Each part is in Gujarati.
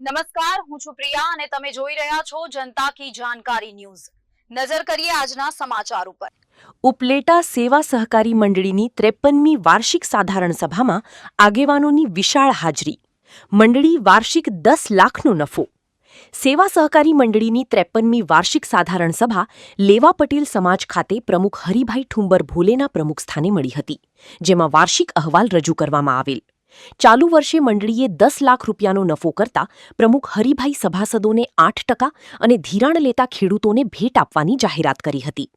નમસ્કાર, હું છું પ્રિયા અને તમે જોઈ રહ્યા છો જનતા કી જાણકારી ન્યૂઝ। નજર કરીએ આજના સમાચાર ઉપર। ઉપલેટા સેવા સહકારી મંડળીની 53મી વાર્ષિક સાધારણ સભામાં આગેવાનોની વિશાળ હાજરી। મંડળી વાર્ષિક 10 લાખનો નફો। સેવા સહકારી મંડળીની 53મી વાર્ષિક સાધારણ સભા લેવા પટેલ સમાજ ખાતે પ્રમુખ હરિભાઈ ઠુંબર ભોલેના પ્રમુખ સ્થાને મળી હતી, જેમાં વાર્ષિક અહેવાલ રજૂ કરવામાં આવેલ। ચાલુ વર્ષે મંડળીએ 10 લાખ રૂપિયાનો નફો કરતા પ્રમુખ હરિભાઈ સભાસદોને 8% અને ધિરાણ લેતા ખેડૂતોને ભેટ આપવાની જાહેરાત કરી હતી।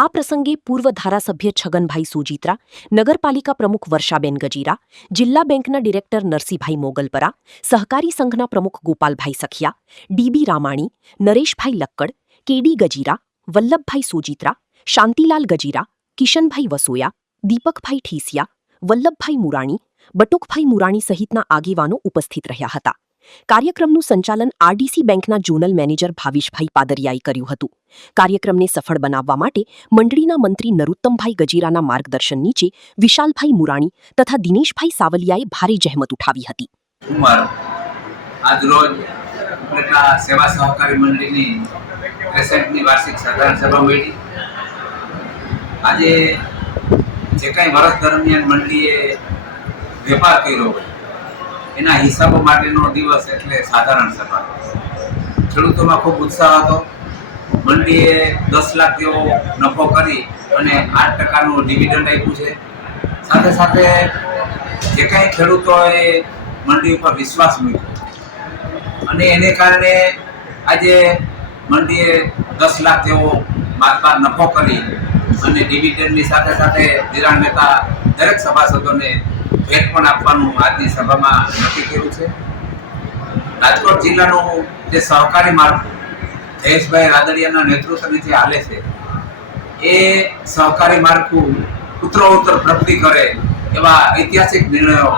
આ પ્રસંગે પૂર્વ ધારાસભ્ય છગનભાઈ સોજીત્રા, નગરપાલિકા પ્રમુખ વર્ષાબેન ગજીરા, જિલ્લા બેંકના ડિરેક્ટર નરસિંહભાઈ મોગલપરા, સહકારી સંઘના પ્રમુખ ગોપાલભાઈ સખિયા, ડીબી રામાણી, નરેશભાઈ લક્કડ, કેડી ગજીરા, વલ્લભભાઈ સોજીત્રા, શાંતિલાલ ગજીરા, કિશનભાઈ વસોયા, દીપકભાઈ ઠીસિયા, વલ્લભભાઈ મુરાણી, બટુકભાઈ મુરાણી સહિતના આગેવાનો ઉપસ્થિત રહ્યા હતા। કાર્યક્રમનું સંચાલન આરડીસી બેંકના ઝોનલ મેનેજર ભાવિશભાઈ પાદરિયાએ કર્યું હતું। કાર્યક્રમને સફળ બનાવવા માટે મંડળીના મંત્રી નરોત્તમભાઈ ગજીરાના માર્ગદર્શન નીચે વિશાલભાઈ મુરાણી તથા દિનેશભાઈ સાવલિયાએ ભારે જહેમત ઉઠાવી હતી। આજરોજ ઉપલેટા સેવા સહકારી મંડળીની 63મી વાર્ષિક સાધારણ સભા મળી। આજે જે કાંઈ વર્ષ દરમિયાન મંડળીએ વેપાર કર્યો હોય એના હિસાબો માટેનો દિવસ એટલે સાધારણ સભા। ખેડૂતોમાં ખૂબ ઉત્સાહ હતો। મંડળીએ 10 લાખ જેવો નફો કરી અને 8%નું ડિવિડન્ડ આપ્યું છે। સાથે સાથે જે કાંઈ ખેડૂતોએ મંડળી ઉપર વિશ્વાસ મૂક્યો અને એને કારણે આજે મંડળીએ 10 લાખ જેવો માલબાર નફો કરી અને ડિવિડન્ડની સાથે સાથે ધિરાણ લેતા દરેક સભાસદોને ભેટ પણ આપવાનું આજની સભામાં નક્કી કર્યું છે। રાજકોટ જિલ્લાનું જે સહકારી માળખું જયેશભાઈ રાદડિયાના નેતૃત્વ નીચે હાલે છે, એ સહકારી માળખું ઉત્તરોત્તર પ્રગતિ કરે એવા ઐતિહાસિક નિર્ણયો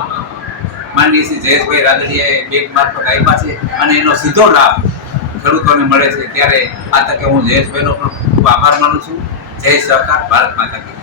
માનનીય શ્રી જયેશભાઈ રાદડિયાએ બેંક મારફત આપ્યા છે અને એનો સીધો લાભ ખેડૂતોને મળે છે। ત્યારે આ તકે હું જયેશભાઈનો પણ ખૂબ આભાર માનું છું। જય સહકાર, ભારત માતા કી જય।